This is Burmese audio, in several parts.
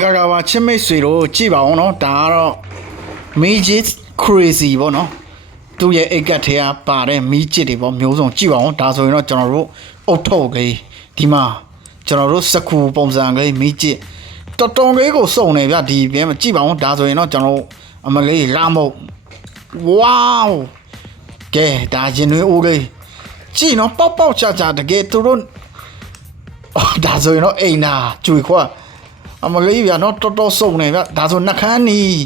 ကကပါချစ်မိတ်ဆွေတို့ကြည့်ပါအောင်နော်ဒါကတော့ Magic Crazy ပေါ့နော်သူ့ရဲ့အိတ်ကတ်ထဲကပါတဲ့မီးချစ်တွေပေါ့မျိုးစုံကြည့်ပါအောင်ဒါဆိုရင်တော့ကျွန်တော်တို့အုတ်ထုတ်ကြီးဒီမှာကျွန်တော်တို့စကူပုံစံကြီးမီးချစ်တော်တော်လေးကိုစုံနေဗျဒီပြင်မှာကြည့်ပါအောင်ဒါဆိုရင်တော့ကျွန်တော်တို့အမလေးလာမုတ်ဝေါကဲဒါရင်သွေးအိုးလေးကြည့်နော်ပေါက်ပေါက်ချာချာတကယ်သူတို့အော်ဒါဆိုရင်တော့အိမ်နာကျွေခွာ အမလေးဗျာနော်တော်တော်စုံနေဗျာဒါဆိုနှခမ်းနီး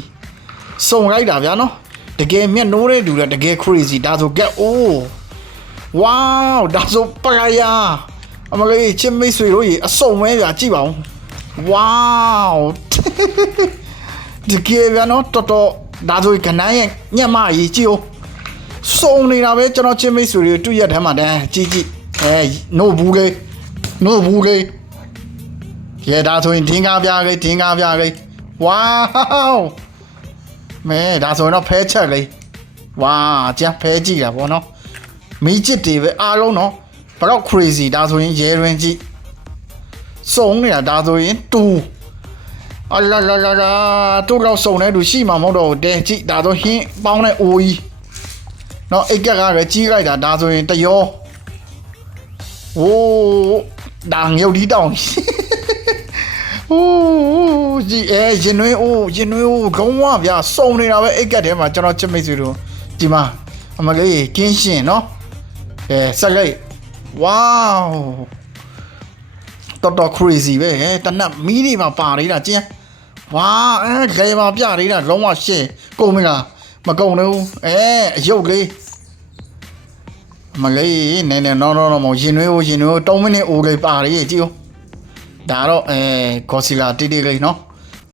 စုံလိုက်တာဗျာနော်တကယ်မျက်နှိုးတဲ့လူတွေတကယ် crazy ဒါဆို get oh wow ဒါဆိုပလာယာအမလေးချစ်မိတ်ဆွေတို့ရေအစုံပဲဗျာကြည့်ပါဦး wow တကယ်ဗျာနော်တော်တော်ဒါဆိုကနန်းရဲ့ညက်မကြီးကြည့်ဦးစုံနေတာပဲကျွန်တော်ချစ်မိတ်ဆွေတွေတွေ့ရတဲ့မှာတန်းကြည့်ကြည့်အဲနို့ဘူးလေးနို့ဘူးလေး ရဲဒါဆိုရင်ဒင်းကားပြားလေးဒင်းကားပြားလေးဝေါမဲဒါဆိုရင်တော့ဖဲချက်လေးဝါကြက်ဖဲကြည့်တာဗောနော်မီးချစ်တွေပဲအားလုံးနော်ဘတော့ crazy ဒါဆိုရင်ရဲရင်ကြည့်စုံနေတာဒါဆိုရင်တူအလာလာလာလာတူတော့စုံနေသူရှိမှာမဟုတ်တော့ဘူးတဲကြည့်ဒါဆိုဟင်းပေါင်းတဲ့အိုးကြီးနော်အိတ်ကက်ကလည်းကြီးလိုက်တာဒါဆိုရင်တယော โอ้ดังရုပ်ဒီတောင်းโ อ้ဒီအဲရင်နွေးအိုးရင်နွေးအိုးခေါင်းဝဗျာစုံနေတာပဲအိတ်ကက်ထဲမှာကျွန်တော်ချစ်မိတ်ဆွေတို့ဒီမှာအမလေးကင်းရှင်နော်အဲဆက်လိုက်ဝေါတော်တော် crazy ပဲဟဲ့တနက်မီးတွေမှာပါနေတာကျင်းဝါအဲလေမှာပြနေတာလုံးဝရှင်းကုန်မလားမကုန်ဘူးအဲအယုတ်လေးမလေးနည်းနည်းနော်နော်နော်မရင်နွေးကိုရင်နွေးကို3မိနစ်အိုးလေးပါရည်ကြည့်ဦး ဒါတော့အဲဂေါ်စီလာတိတိလေးနော်